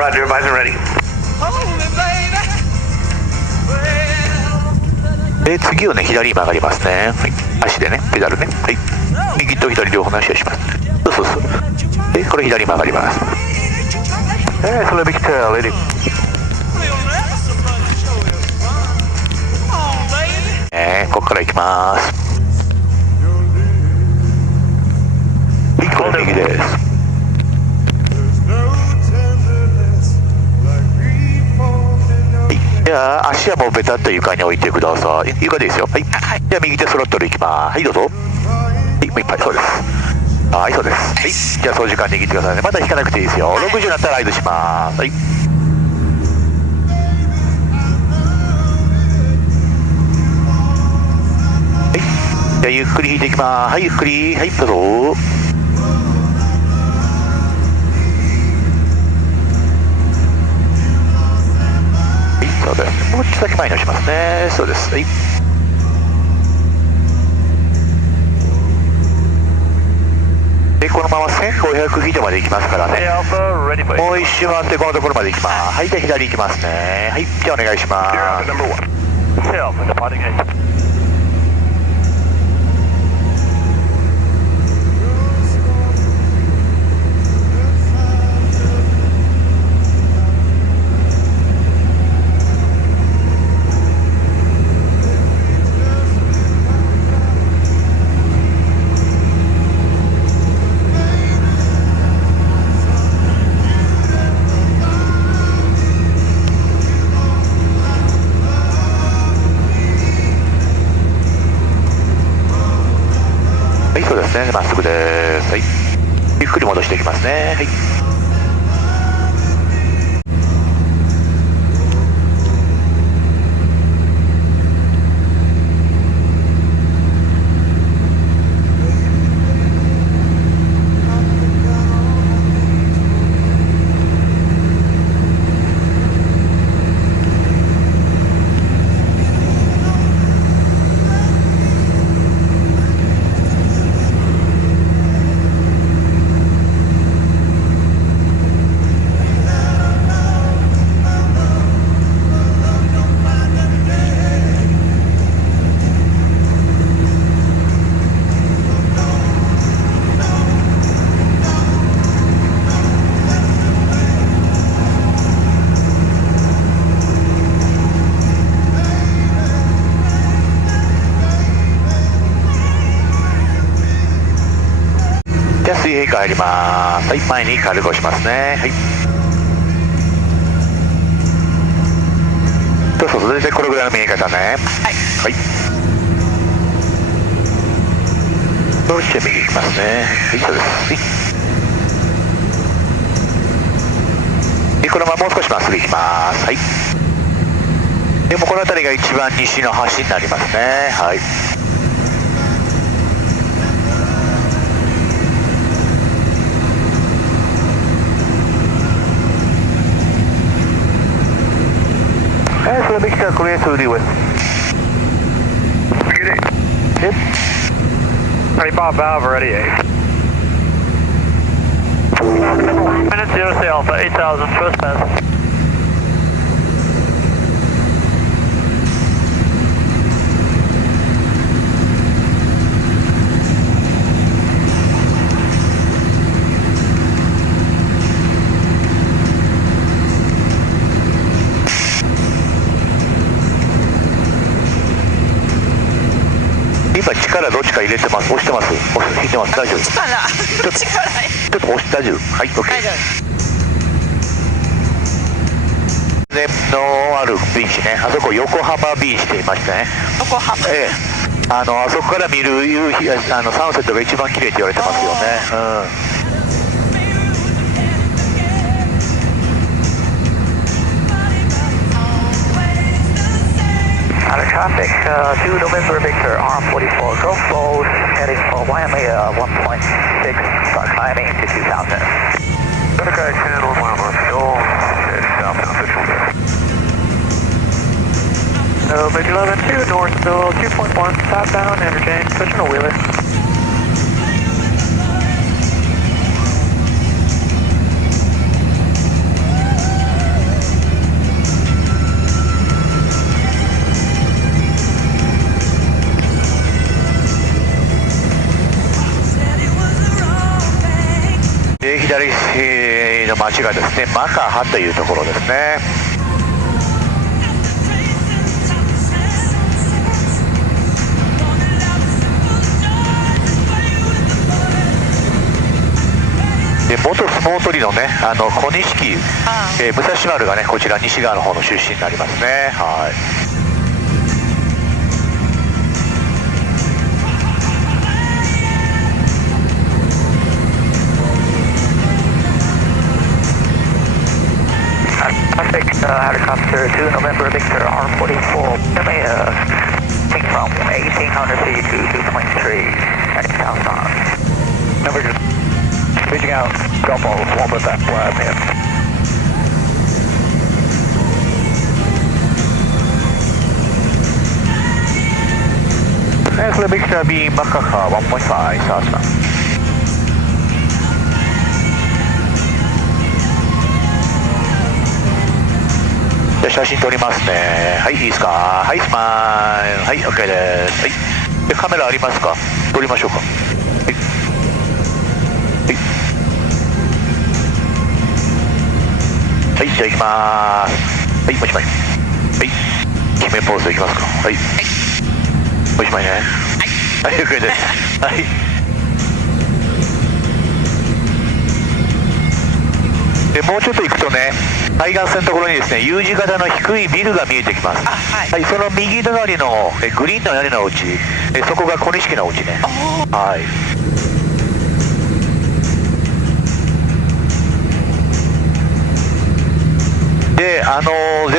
Roger, Bison ready. で次をね左に曲がりますね。はい、足でねペダルね。はい、右と左両方の足をします。そうそうそう。でこれ左に曲がります。それビクターレディ。ここから行きます。はい、これ右です。じゃあ足はもうベタっと床に置いてください。床でいいですよ。はい、はい、じゃあ右手スロットルいきます。はいどうぞ。はい、もういっぱい。そうです。はい、そうです。はい、じゃあ操縦桿握ってくださいね。まだ引かなくていいですよ。60になったら合図します。はい、はい、じゃあゆっくり引いていきます。はい、ゆっくり。はい、どうぞ。そうです。もうちょっとだけ前に押しますね。そうです。はい。で、このまま1500フィートまで行きますからね。もう一周回ってこのところまで行きます。はい、じゃあ左行きますね。はい、じゃあお願いします。そうですね、まっすぐです。はい、ゆっくり戻していきますね。はい、じゃあ水平入ります。はい、前に軽く押しますね。はい、そうそうそう、大体これぐらいの見え方ね。はい、はい、そして右行きますね。はい、そうです。はい、でこのままもう少しまっすぐ行きます。はい、でもこの辺りが一番西の端になりますね。はい、それできたらクリア2 D ウェス。Yep. Ready, Bob, valve ready. Minute 0 to Alpha, 8000, first pass.今力どっちか入れてます。押してます。引いてます。大丈夫。ちょっと押して大丈夫。はい、OK。でのあるビーチね。あそこ横浜ビーチって言いましたね。横浜。あそこから見る夕日、サンセットが一番綺麗って言われてますよね。Out of traffic, 2 November Victor, R44, go forward, heading for Miami 1.6, start climbing into 2000. Okay, channel 1 left, go, southbound Central there. So, bridge 11, 2 north, still 2.1, southbound, interchange, pushing a wheeler. 町がですね、マカハというところですね。で元相撲取りのね、小錦、武蔵丸がね、こちら西側の方の出身になりますね。はい。Helicopter 2 November Victor R44 taking from 1800 feet to 2.3 heading southbound. Number just reaching out, Gulf all 1 with that flag in. Next Victor B Makaha 1.5 southbound.じゃあ写真撮りますね。はい、いいですか。はい、スマイル。はい、OK です。はい。で、カメラありますか。撮りましょうか。はい。はい。はい、じゃあ行きまーす。はい、もう一枚。はい。決めポーズでいきますか。はい。もう一枚ね。はい。はい、OK です。はい。でもうちょっと行くとね、海岸線のところにですね、U 字型の低いビルが見えてきます。はい、その右隣のグリーンの屋根のうち、そこが小錦のうちね。はい。で、前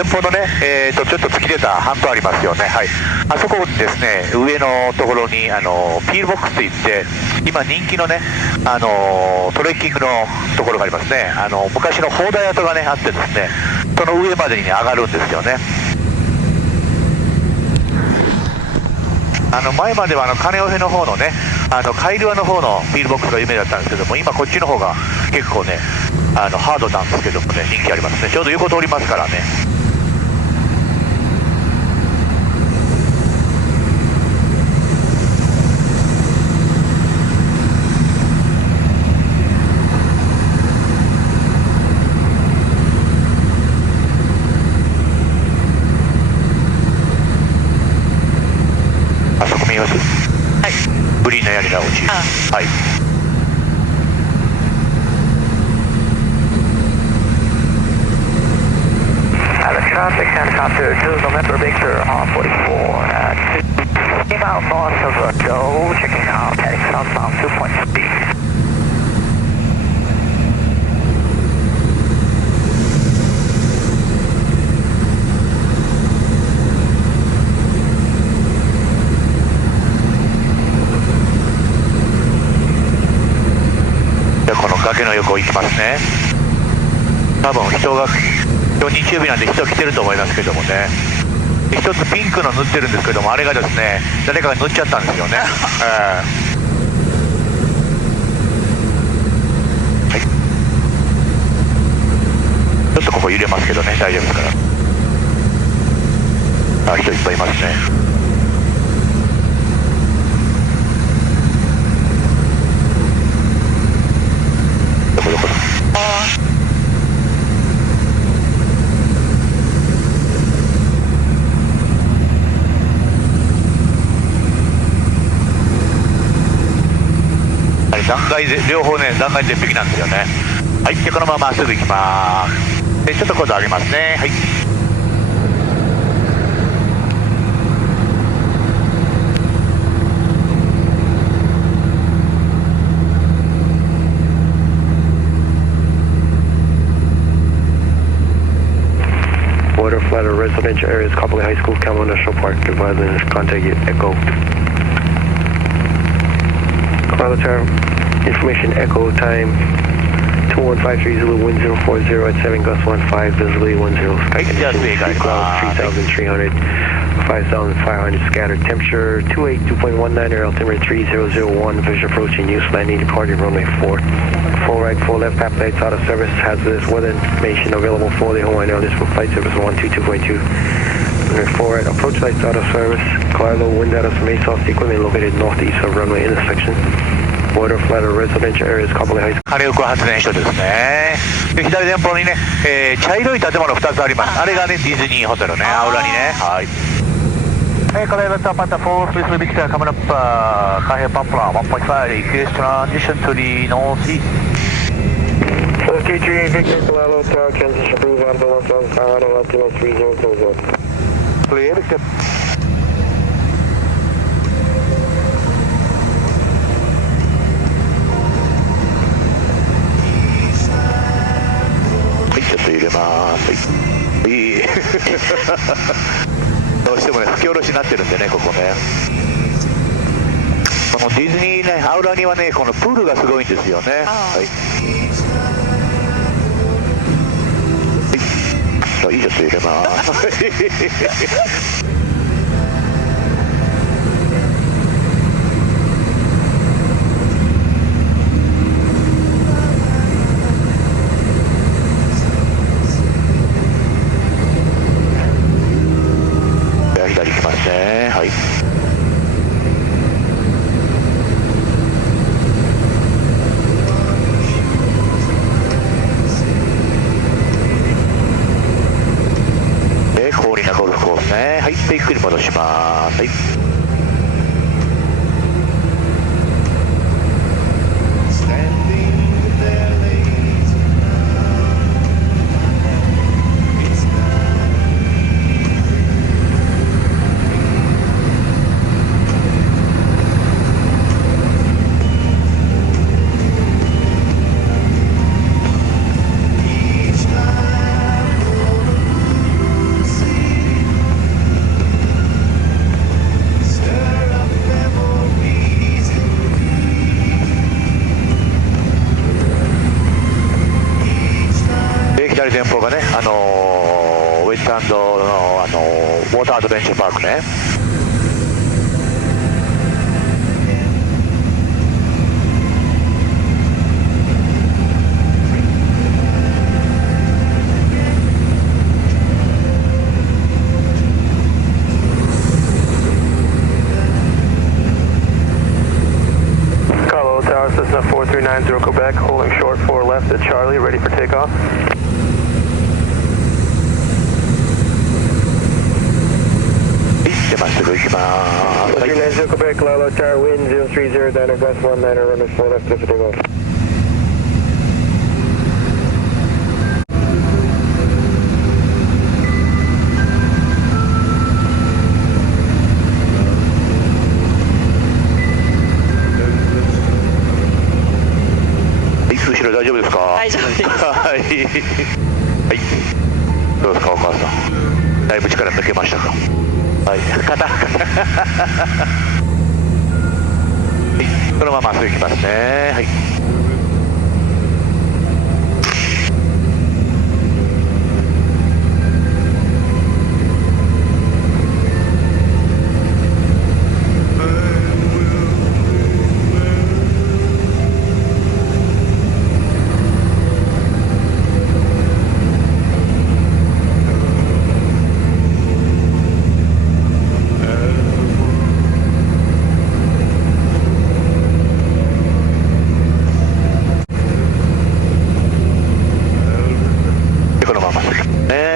方のね、ちょっと突き出た半島ありますよね。はい。あそこにですね、上のところにピールボックスといって、今人気のね、トレッキングのところがありますね。昔の砲台跡がねあってですね、その上までに、ね、上がるんですよね。前まではカネオヘの方のね、カイルアの方のピールボックスが有名だったんですけども、今こっちの方が結構ね、ハードなんですけどもね、人気ありますね。ちょうど横通りますからね。あそこ見えます？はい。グリーンのやりが落ち。はい。Traffic helicopter 2 November Victor R44 came out north of Joe, checking out heading southbound 2.3.じゃあこの崖の横行きますね。多分人が今日日曜日なんで人来てると思いますけどもね。一つピンクの塗ってるんですけども、あれがですね、誰かが塗っちゃったんですよね。はい。ちょっとここ揺れますけどね、大丈夫ですから。あ、人いっぱいいますね。どこだ。断崖で両方ね、断崖絶壁なんですよね。はい。でこのまままっすぐ行きます。でちょっと高度上げますね。はい。Water flatter residential areas, Copley High School, Cameron National Park, Divided, contact Echo. Tower, information Echo time 2153 Zulu 1040 at 7 Gus 15 visibility 10 sky conditions 3,300 5,500 scattered temperature 282.19 air altimeter 3001 vision approaching use landing departing runway 4 4 right 4 left path lights out of service hazardous weather information available for the Hawaiian Airlines for flight service 122.2 runway 4 right approach lights out of service clear low wind out of some ASOS equipment located northeast of runway intersection Water flat or residential areas, Kabul High School. 火力発電所ですね。で左前方にね、茶色い建物2つあります。あれがねディズニーホテルね、アウラにね。はい。カレーバッターパンタ4、スイスビクター、カムラッパー、カーヘアパンプラー、1.5、リクエストランジションとリーノーシー。OK3 Victor Kalalo Tower, transition approved on balance on Colorado, Optimus 30, close up. Clear, Victor. はい、ちょっと入れます。はい。いい。どうしてもね、吹き下ろしになってるんでね、ここね。このディズニーね、アウラにはね、このプールがすごいんですよね。はい。はい、ちょっと入れます。左行きますね。はい。で、氷のゴルフコースね。はい。で、ゆっくり戻します。はい。左前方がね、ウェストランドの、ウォーターアドベンチャーパークね。Carlo Tower, Cessna 4390 Quebec, holding short 4 left at Charlie, ready for takeoff. Quebec, Lalo Tower, wind 030, diner bus 19er, runway 4 left, for takeoff.後ろ大丈夫ですか？大丈夫です。はい。はい。どうですかお母さん。だいぶ力抜けましたか？はい。肩。はい。そのまままっすぐ行きますね。はい。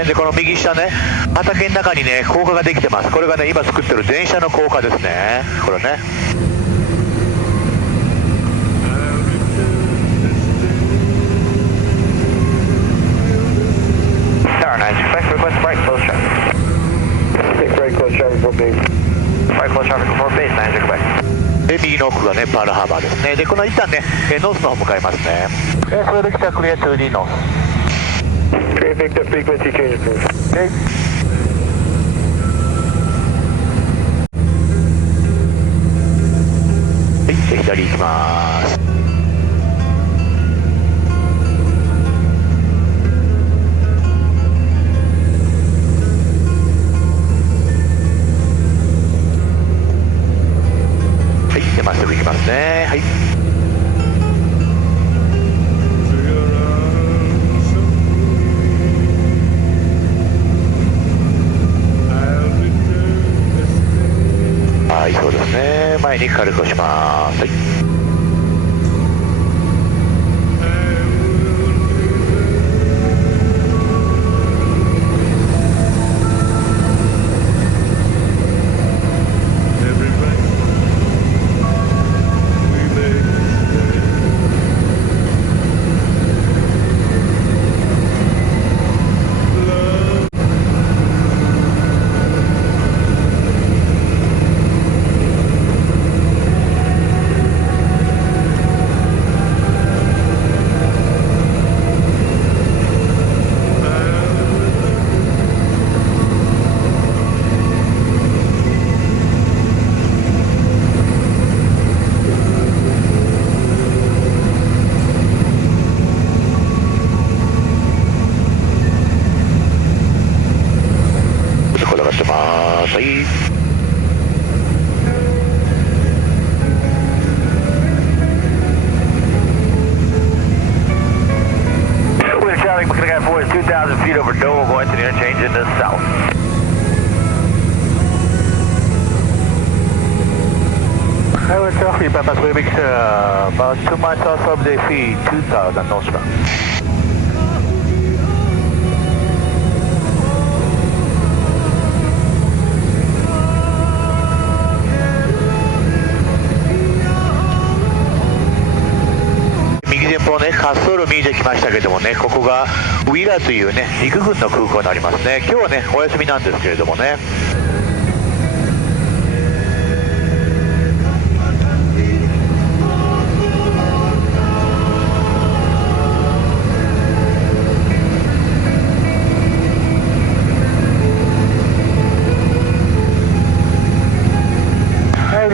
でこの右下ね、畑の中にね高架ができてます。これがね今作ってる電車の高架ですね。これね。Tower 9, expect request right close traffic. Right close traffic for base. Right close traffic for base 9, Quebec. で右の奥がねパールハーバーですね。でこの一旦ねノースの方向かいますね。それで来たらクリア2 D ノース。Create Victor frequency change approved. Okay. はい、左行きます。はい、でまっすぐ行きますね。はい。はい、そうですね。前に軽く押します。はい。もらってます。はい。Charlie, looking at forward 2,000 feet over Dover, going to the interchange in the south. Tower Charlie, Papa Pacific, about 2 miles south of the feet, 2,000 northbound.右前方ね、滑走路見えてきましたけどもね、ここがウィラーというね、陸軍の空港になりますね。今日はね、お休みなんですけれどもね。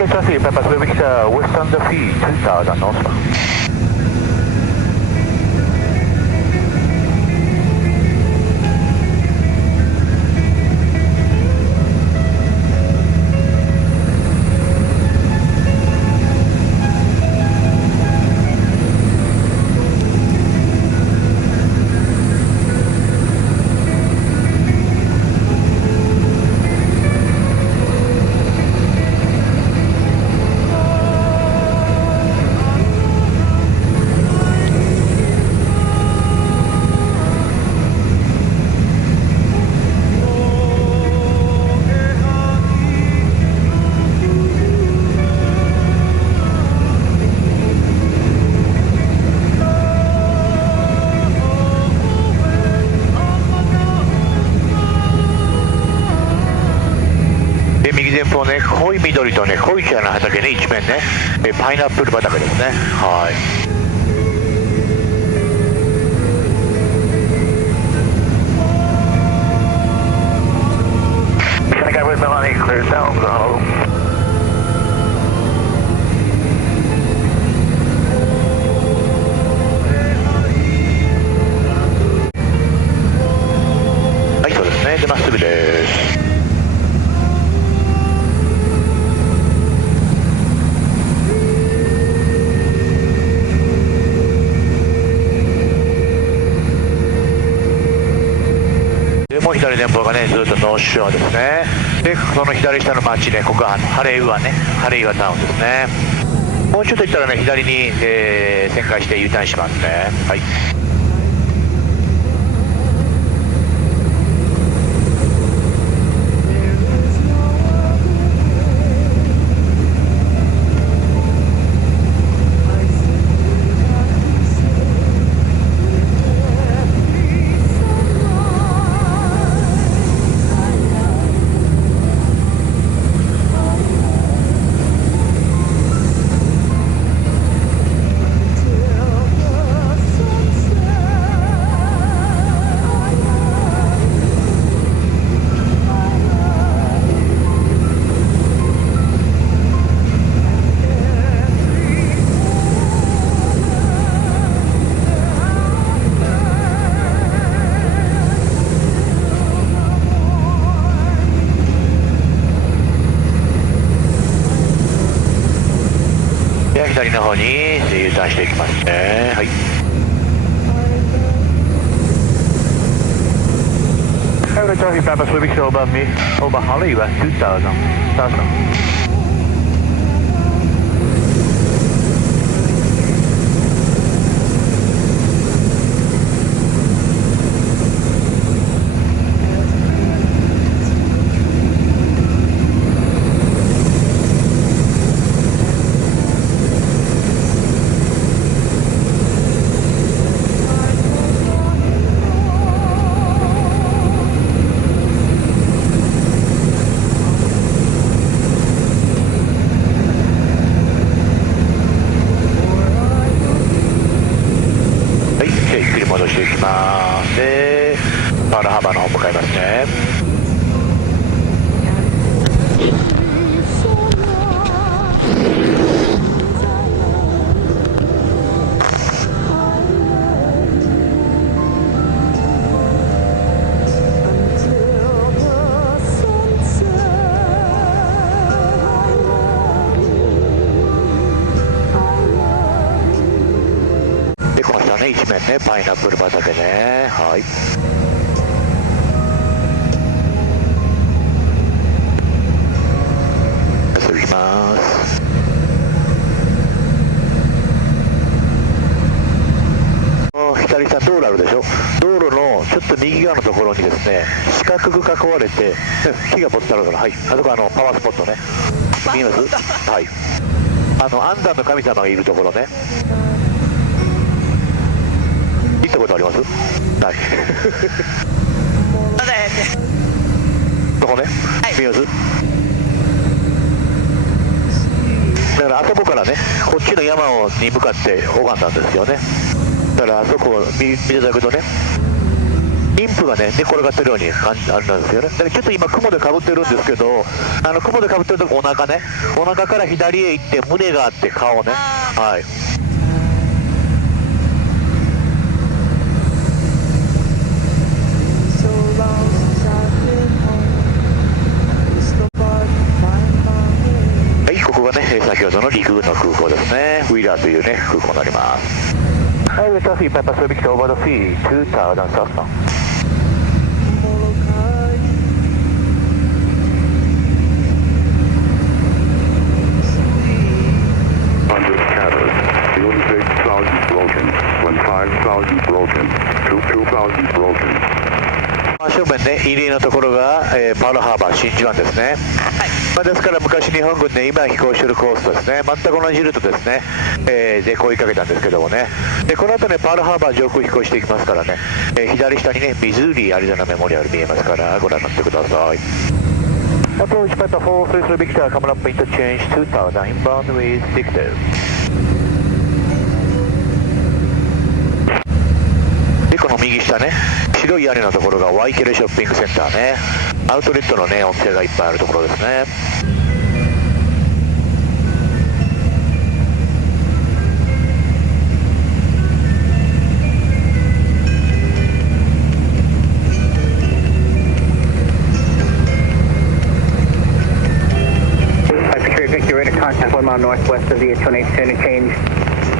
Traffic, Papa Pacific, west on the feet, 2,000 northbound.右前方ね、濃い緑とね、濃い茶の畑ね、一面ね、パイナップル畑ですね。はい。Clear down, go. はい、そうですね。で、まっすぐです。もう左前方がね、ずっとノーショアですね。で、その左下の町ね、ここがハレイワね、ハレイワタウンですね。もうちょっと行ったらね、左に、旋回して U ターンしますね。はい。左の方に U ターンしていきますね。はい。Traffic, Papa Pacific, over me, over Holly, West 2,000. 2,000. ね、パイナップル畑ね。はい。続きます。左下道路あるでしょ。道路のちょっと右側のところにですね、四角く囲われて木がポッとあるから、はい、あそこパワースポットね、見えます？はい、アンダーの神様がいるところね。行ったことあります？ない。そこね、はい、見えます？だからあそこからね、こっちの山に向かって拝んだんですよね。だからあそこを見ていただくとね、妊婦がね寝転がってるように感じあるんですよね。だからちょっと今雲でかぶってるんですけど、雲でかぶってるとこお腹ね、お腹から左へ行って胸があって顔ね、はい。はい、ここがね先ほどの陸軍の空港ですね。ウィラーというね空港になります。はい、ウェストフィーパイパスビクトオーバードフィー2タワーダウンサウスの。正面ね、入りのところが、パールハーバー真珠湾ですね。はい、ですから昔日本軍ね、今飛行しているコースとですね、全く同じルートですね、で追いかけたんですけどもね。でこの後ね、パールハーバー上空飛行していきますからね、左下にね、ミズーリアリゾナメモリアル見えますからご覧になってください。Approach Papa 433 Victor, coming up interchange 2000 inbound with Victor。でこの右下ね、白い屋根のところがワイケルショッピングセンターね、アウトレットのねお店がいっぱいあるところですね。Victor, radar contact 1 mile northwest of the H1H interchange.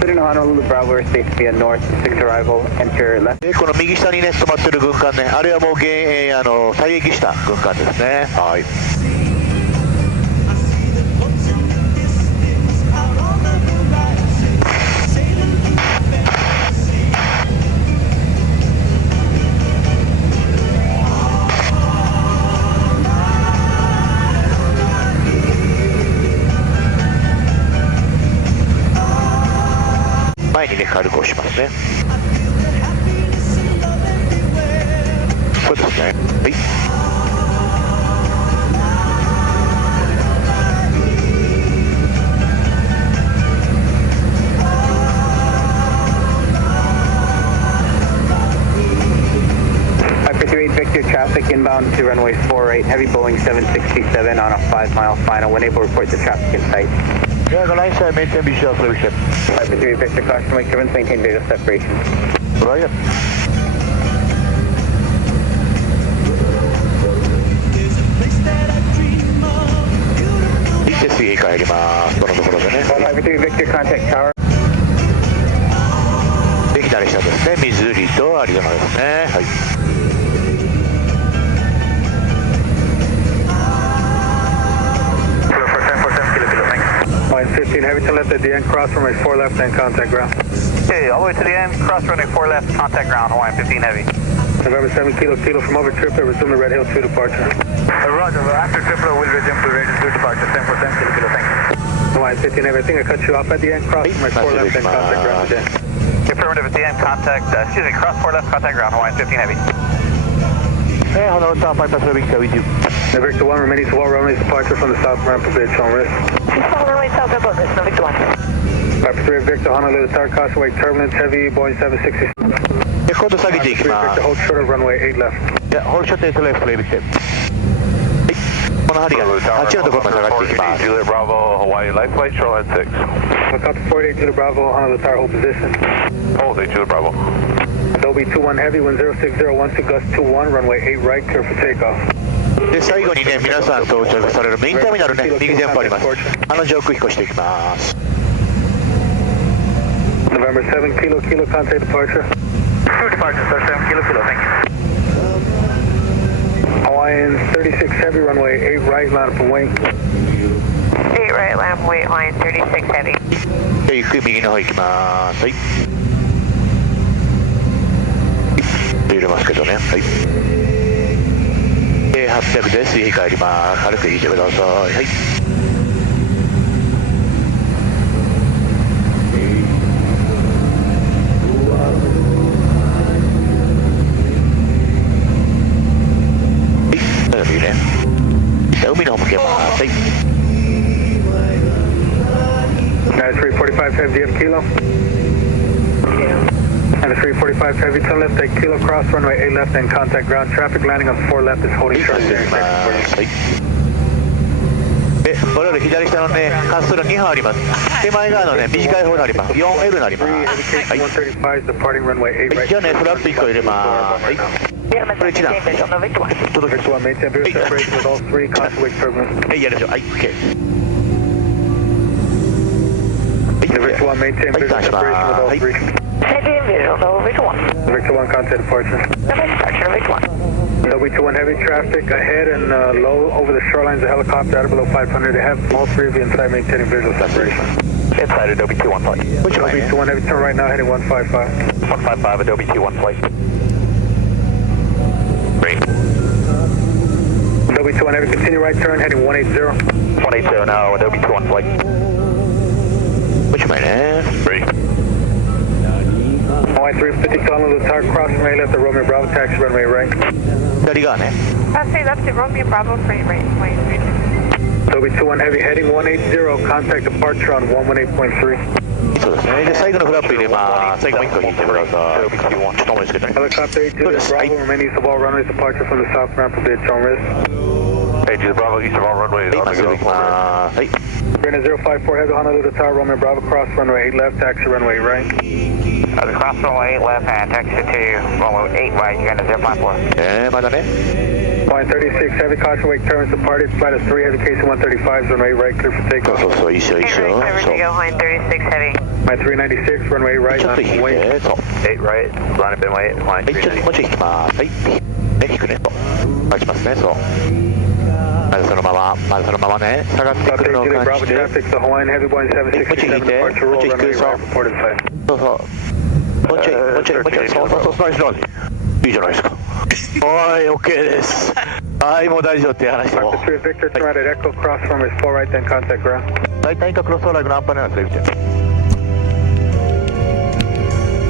Honolulu Bravo Airspace via north, 6 arrival, enter left. でこの右下にね止まってる軍艦ね、あれはもう退役した軍艦ですね。はい。前にね軽く押しますね。そうですね。はい。Victor traffic inbound to runway 48, heavy Boeing 767 on a 5-mile final. When able, report the traffic in sight. Yeah, the line side, maintain visual observation. 553 Victor, caution wake turbines, maintain data separation. Right. で水平帰ります。このところでね。553 Victor, contact tower. で左下ですね、ミズーリとアリゾナですね。はい。15 Heavington left at the end, cross runway 4 left and contact ground. Okay, all the way to the end, cross runway 4 left, contact ground, Hawaiian 15 Heavy. November 7 Kilo from over Tripler, resume the Red Hill 2 departure. Roger, after Tripler we'll resume to Red Hill 2 departure, 10 Kilo, thank you. Hawaiian 15 Heavy, I think I cut you off at the end, cross runway 4 left and contact ground again. Affirmative at the end, cross 4 left, contact ground, Hawaiian 15 Heavy. Hey, Honolulu Tower, 5 Pacific Victor with you. Victor 1 remaining to all runways departure from the south ramp of Bridge on risk. Runway south ramp of Bridge, Victor 1. 553 Victor, Honolulu Tower, caution wake turbulence, heavy Boeing 767. 今度下げていきます。 Victor, hold short of runway 8 left. Yeah, hold short is left, Victor. はい、この針が8のところまで下がっていきます。 Juliet Bravo, Hawaii light flight, shoreline 6. Copy 48 Juliet Bravo, Honolulu Tower, hold position. Hold 8 Juliet Bravo. Dolby 21 heavy, wind 06012, gust 21, runway 8 right, clear for takeoff. で最後にね、皆さん到着されるメインターミナルね、右前方あります。上空飛行していきます。November 7 kilo, kilo, contact departure. True departure, sir, 7 kilo, kilo, thank you. Hawaiian 36 heavy, runway 8 right, line up and wing. 8 right, land wait line 36 heavy. ゆっくり右の方行きます。はい。揺れますけどね。はい。800で水平帰ります。軽く引いてください。はい。海ね。海の方向けます。はい。Nice 345 heavy, DF kilo. And a 345 heavy, turn left, take kilo, cross runway 8 left, and contact ground traffic, landing on 4 left is holding short. はい。我々左下のね、滑走路2本あります。手前側のね、短い方にあります。4L になります。はい。じゃあね、フラップ1個入れます。はい。これ1段。届け。はい、やりましょう。はい、OK。Victor 1, maintain visual separation with all three. Maintain visual, no Victor 1. Victor 1, contact departure. Departure, Victor 1. Victor 1, heavy traffic ahead and low over the shorelines of helicopter out of below 500. They have all three of you inside maintaining visual separation. Inside Adobe T1 flight. Which one? Victor 1, heavy turn right now, heading 155. 155 Adobe T1 flight. Great. Adobe 2 1 heavy, continue right turn, heading 180. 180 now, Adobe T1 flight. Which wayね。Ready. Hawaii 350, calling the tower, crossing right left, the Romeo Bravo, taxi runway right. 左側ね。Say left to Romeo Bravo, freight right, wait. Adobe 2 1 heavy, heading 180, contact departure on 118.3. そうですね。で、最後のフラップ入れます。最後も1個引いてください。ちょっと重いですけどね。 Helicopter 8 Juliet Bravo, remain east of all runways, departure from the south ramp of the on risk. Hey, Juliet Bravo, east of all runways. はい、まっすぐ行きます。はい。Brandon 054 heavy, Honolulu Tower, Romeo Bravo, cross runway 8 left, taxi runway right. Cross runway 8 left and taxi to runway 8 right, you're going to 054. まだね。Hawaii 36 heavy, caution wake turns departed, flight of 3 heavy, KC-135, runway right, clear for そう takeoff. そうそう、一緒一緒。 Right, clear そう。 to go, line 36 heavy. My 396, runway right, ちょっ on と引い wing. て。そう。 8 right, line up and wait, line はい、ちょっともうちょい引きます。はい。ね、引くね。そう。待ちますね。そう。まずそのまま、ね、下がってく South るのを Juliet 感 Bravo じて。 traffic, the Hawaiian heavy, Boeing 767, departure roll, runway right, reported sight. そうそう。もうちょい、そう、スライスラージ。いいじゃないですか。はい、OK です。はい、もう大丈夫って話を。 Dr. Victor, turn right at Echo, cross runway 4 right, then contact ground. 大体クロストライク何パーなんです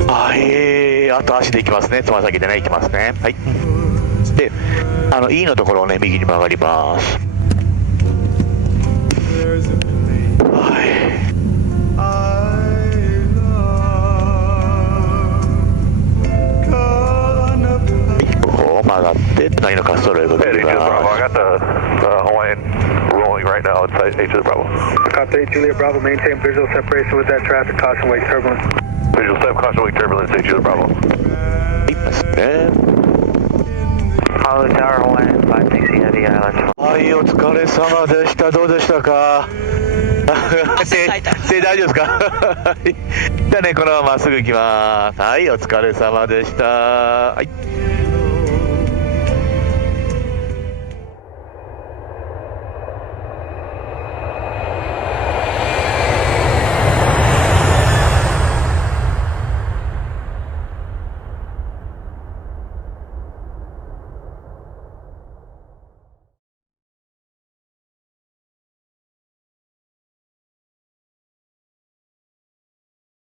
か、はい、あと足で行きますね。つま先でね、行きますね。はい。で、E のところをね、右に曲がります。はい。曲がって隣の滑走路へ戻ります。I got the Hawaiian rolling right now inside H of the Bravo. Helicopter 8 Juliet Bravo, maintain visual separation with that traffic, caution wake turbulence. Visual step, caution wake turbulence, H of the Bravo. いますね。Hollow Tower, Hawaiian 560 Heavy Islands. はい、お疲れ様でした。どうでしたか。手大丈夫ですか。じゃあね、このまままっすぐ行きます。はい、お疲れ様でした。はい。